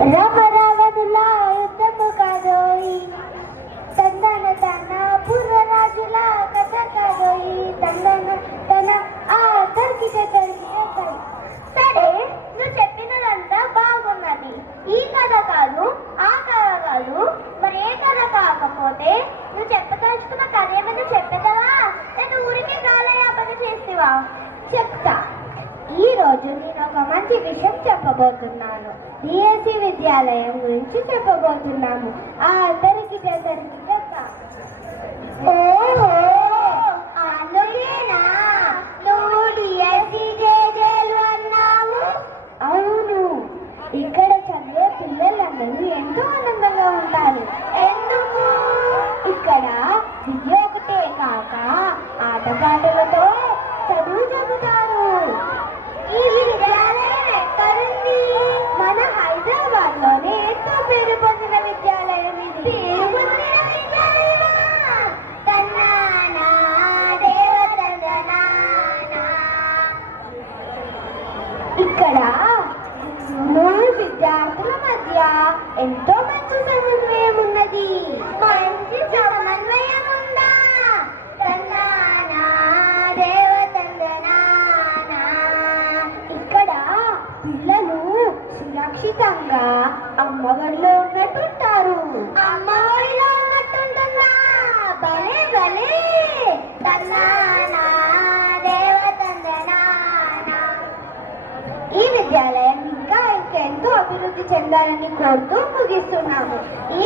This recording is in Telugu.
రామరావణుల యుద్ధము కాదోయి తందన తన పూర్వరాజుల కథ కాదోయి తందన తన దొరికితే సరే నువ్వు చెప్పినదంతా బాగున్నది. ఈ కథ కాదు, ఆ కథ కాదు, మరి ఏ కథ కాకపోతే నువ్వు చెప్పదలుచుకున్న కథ ఏమైనా చెప్పేదవా? నేను ఊరికే కాలయాపన చేసేవా? చెప్తా. ఈ రోజు నేను ఒక మంచి విషయం చెప్పబోతున్నాను. డిఎస్సి విద్యాలయం గురించి చెప్పబోతున్నాను. దొరికితే ఓహో, అందుకేనా నువ్వు డిఎస్సి జేజేలు అన్నావు? అవును, ఇక్కడ చదివే పిల్లలందరూ ఎంతో ఆనందంగా ఉంటారు. ఎందుకు? ఇక్కడ విద్య ఒకటే కాక ఆటపాటలతో చదువు చెబుతారు. ఈ విద్యాలయం ఎక్కడుంది? మన హైదరాబాద్ లోనే ఎంతో పేరు పొందిన విద్యాలయం ఇది. ఇక్కడ మూడు విద్యార్థుల మధ్య ఎంతో మంచి సమన్వయం ఉన్నది. మంచి సమన్వయం ఉందా? ఇక్కడ పిల్లలు సురక్షితంగా అమ్మఒడిలో ఉన్నట్టుంటారు. అమ్మఒడిలో ఉన్నట్టుంటుందా? భలే భలే. ఈ విద్యాలయం ఇంకా ఎంతో అభివృద్ధి చెందాలని కోరుతూ ముగిస్తున్నాము. ఈ